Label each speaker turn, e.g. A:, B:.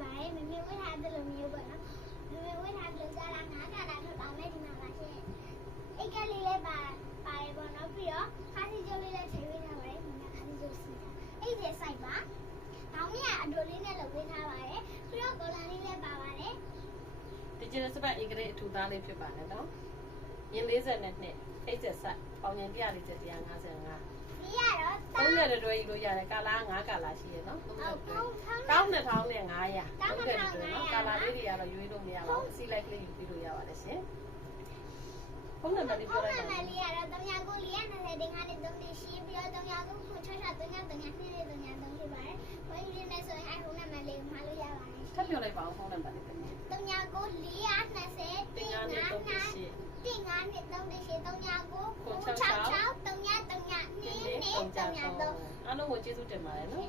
A: ပဲဖြစ်ပါတယ်မမေဝတ်ထားတဲ့လိုမျိုးပေါ့နော်မမေဝတ်ထားတဲ့ကြားလာငါးကလာထွက်ပါမယ်ဒီမှာပါရှင်အိတ်ကလေးလည်းပါပါတယ်ပေါ့နော်ပြီးတော့ခါစီကျိုးလေးလည်းထည့်ပေးထားပါတယ်ဒီမှာခါစီကျိုးစီတာအဲ့ဒီဆိုင်ပါတောင်းမြအဒိုလေးနဲ့လုပ်ပေးထားပါတယ်ပြီးတော့ကော်လာလေးလည်းပါပါတယ်
B: ဒီကျစပတ်အင်္ဂလိပ်အထူသားလေးဖြစ်ပါတယ်နော်ရင်40နဲ့နှစ်အိတ်ဆက်ဆက်ပေါင်ရင်140 155
A: ဒီက တွဲ
B: တွဲယူလို့ရတယ်ကာလာ9ကာလာရှိရနော်1200နဲ့900ဟုတ်ကဲ့တွဲနော်ကာလာလေးတွေကတော့ရွေးလို့မရပါဘူးစီလိုက်ကလေးယူပြီးလို့ရပါတယ်ရှင်ဖုန်းနံပါတ်လေးပြောလိုက်ပါဖု
A: န်း
B: နံ
A: ပါတ်လေးကတော့3994 20 25နဲ့30ရှိပြီးတော့3996639393ဖြစ်ပါတယ်။ဝင်ရင်းနဲ့ဆိုရင်ဖုန်းနံပါတ်လေးမှာလို့ရပါတယ်။
B: ထပ်ပြောလိုက်ပါဦးဖုန်းနံပါတ်လေးပြ
A: န်။3994
B: 20
A: 25
B: နဲ့30ရှိ
A: 39နဲ့30ရှိ3996 6 သမျှသော
B: အားလုံးကိုကျေးဇူးတင်ပါတယ်နော်